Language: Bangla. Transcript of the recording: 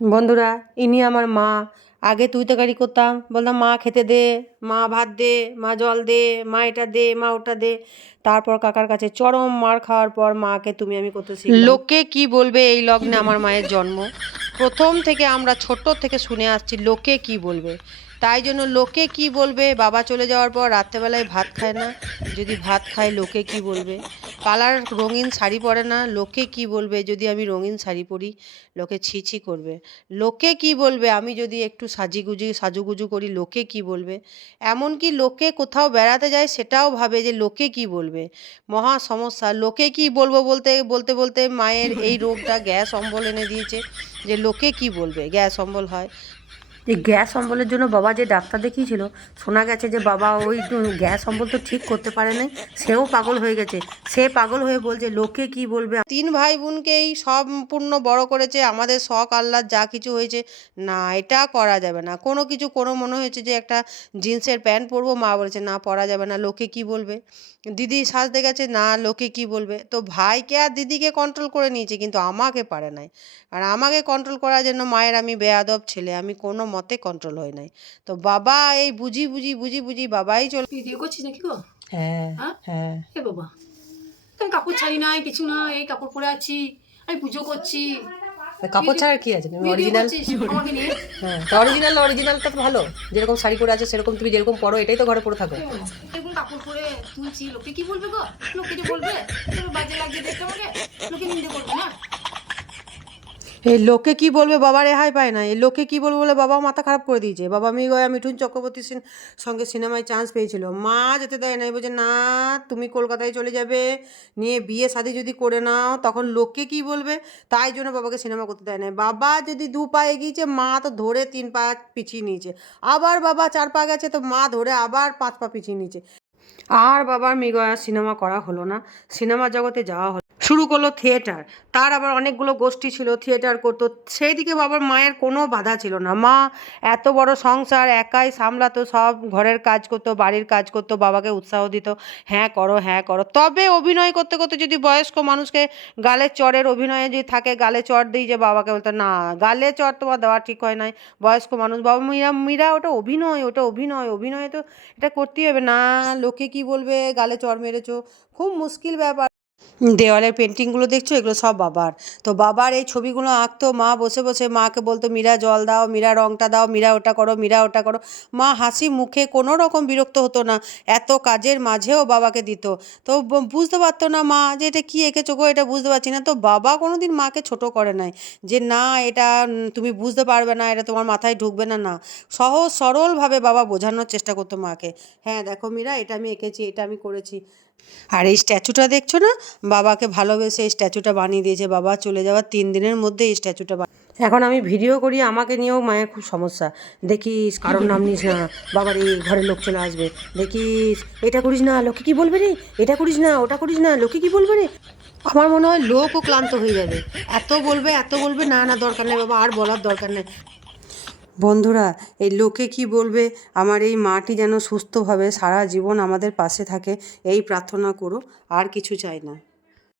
বন্ধুরা, ইনি আমার মা। আগে তুই তরকারি করতাম, বলতাম মা খেতে দে, মা ভাত দে, মা জল দে, মা এটা দে, মা ওটা দে। তারপর কাকার কাছে চরম মার খাওয়ার পর মাকে তুমি আমি করতে শিখলাম। লোকে কি বলবে এই লগ্নে আমার মায়ের জন্ম। প্রথম থেকে আমরা ছোট থেকে শুনে আসছি লোকে কি বলবে। তাই জন্য লোকে কি বলবে, বাবা চলে যাওয়ার পর রাত্রেবেলায় ভাত খায় না, যদি ভাত খায় লোকে কি বলবে। কালার রঙিন শাড়ি পরে না, লোকে কি বলবে। যদি আমি রঙিন শাড়ি পরি লোকে ছি ছি করবে। লোকে কি বলবে আমি যদি একটু সাজুগুজু করি, লোকে কি বলবে। এমনকি লোকে কোথাও বেড়াতে যায় সেটাও ভাবে যে লোকে কি বলবে। মহা সমস্যা। লোকে কি বলবো বলতে বলতে বলতে মায়ের এই রোগটা গ্যাস অম্বল এনে দিয়েছে, যে লোকে কি বলবে গ্যাস অম্বল হয়। এই গ্যাস অম্বলের জন্য বাবা যে ডাক্তার দেখিয়েছিল, শোনা গেছে যে বাবা ওই গ্যাস অম্বল তো ঠিক করতে পারে নাই, সেও পাগল হয়ে গেছে। সে পাগল হয়ে বলছে লোকে কি বলবে। 3 ভাই বোনকেই সম্পূর্ণ বড় করেছে, আমাদের শখ আহ্লাদ যা কিছু হয়েছে, না এটা করা যাবে না। কোনো কিছু কোনো মনে হয়েছে যে একটা জিন্সের প্যান্ট পরবো, মা বলেছে না পরা যাবে না, লোকে কি বলবে। দিদি সাজতে গেছে, না লোকে কি বলবে। তো ভাইকে আর দিদিকে কন্ট্রোল করে নিয়েছে, কিন্তু আমাকে পারে নাই। আর আমাকে কন্ট্রোল করার জন্য মায়ের আমি বেয়াদব ছেলে, আমি কোনো মতে কন্ট্রোল হই নাই। তো বাবা এই বুঝি বুঝি বুঝি বুঝি বাবাই চলে। ভিডিও করছিস নাকি গো? হ্যাঁ হ্যাঁ হ্যাঁ। এ বাবা, আমি কাপড় ছাড়ি নাই, কিছু না, এই কাপড় পরে আছি, আমি পুজো করছি। কাপড় ছাড়া কি আছে, তুমি অরিজিনাল। আমাকে নিয়ে হ্যাঁ, অরিজিনালটা তো ভালো। যেরকম শাড়ি পরে আছে সেরকম তুমি যেরকম পরো এটাই তো ঘরে পরে থাকো। এরকম কাপড় পরে তুলছি, লোকে কি বলবে গো? লোকে যে বলবে বাজে লাগছে দেখতে, আমাকে লোকে নিন্দে করবে না। এই লোকে কি বলবে বাবা রেহাই পায় না। এই লোকে কি বলবে বলে বাবা মাথা খারাপ করে দিয়েছে। বাবা মিঠুন চক্রবর্তীর সঙ্গে সিনেমায় চান্স পেয়েছিল, মা যেতে দেয় নাই, বলছে না তুমি কলকাতায় চলে যাবে, নিয়ে বিয়ে শাদি যদি করে নাও তখন লোকে কি বলবে। তাই জন্য বাবাকে সিনেমা করতে দেয় নাই। বাবা যদি 2 পা এগিয়েছে, মা তো ধরে 3 পা পিছিয়ে নিয়েছে। আবার বাবা 4 পা গেছে, তো মা ধরে আবার 5 পা পিছিয়ে নিয়েছে। আর বাবার মৃগয়া সিনেমা করা হলো না, সিনেমা জগতে যাওয়া হলো, শুরু করলো থিয়েটার। তার আবার অনেকগুলো গোষ্ঠী ছিল, থিয়েটার করতো। সেই দিকে বাবার মায়ের কোনো বাধা ছিল না। মা এত বড় সংসার একাই সামলাতো, সব ঘরের কাজ করতো, বাড়ির কাজ করতো, বাবাকে উৎসাহ দিত হ্যাঁ করো হ্যাঁ করো। তবে অভিনয় করতে করতে যদি বয়স্ক মানুষকে গালে চড়ের অভিনয়ে যদি থাকে, গালে চড় দিই, যে বাবাকে বলতো না গালে চড় তোমার দেওয়া ঠিক হয় নাই, বয়স্ক মানুষ। বাবা মীরা ওটা অভিনয়, ওটা অভিনয়, অভিনয় তো এটা করতেই হবে। না লোকে কি বলবে, গালে চড় মেরেছো, খুব মুশকিল ব্যাপার। দেওয়ালের পেন্টিংগুলো দেখছো, এগুলো সব বাবার। তো বাবার এই ছবিগুলো আঁকতো, মা বসে বসে মাকে বলতো মীরা জল দাও, মীরা রঙটা দাও, মীরা ওটা করো, মীরা ওটা করো। মা হাসি মুখে কোনো রকম বিরক্ত হতো না, এত কাজের মাঝেও বাবাকে দিত। তো বুঝতে পারতো না মা যে এটা কী এঁকেছো গো, এটা বুঝতে পারছি না। তো বাবা কোনো দিন মাকে ছোট করে নাই, যে না এটা তুমি বুঝতে পারবে না, এটা তোমার মাথায় ঢুকবে না, না। সহজ সরলভাবে বাবা বোঝানোর চেষ্টা করতো মাকে। হ্যাঁ দেখো মীরা, এটা আমি এঁকেছি, এটা আমি করেছি। আর এই স্ট্যাচুটা দেখছো না, বাবাকে ভালোবেসে এই স্ট্যাচুটা বানিয়ে দিয়েছে। বাবা চলে যাওয়ার 3 দিনের মধ্যে এই স্ট্যাচুটা। এখন আমি ভিডিও করি, আমাকে নিয়েও মায়ের খুব সমস্যা। দেখিস কারোর নাম নিস না, বাবার এই ঘরের লোক চলে আসবে, দেখিস এটা করিস না লোকে কি বলবে রে, এটা করিস না ওটা করিস না লোকে কি বলবে রে। আমার মনে হয় লোকও ক্লান্ত হয়ে যাবে, এত বলবে এত বলবে। না না দরকার নেই বাবা, আর বলার দরকার নেই। বন্ধুরা, এই লোকে কি বলবে, আমার এই মাটি যেন সুস্থভাবে সারা জীবন আমাদের পাশে থাকে, এই প্রার্থনা করো, আর কিছু চাই না।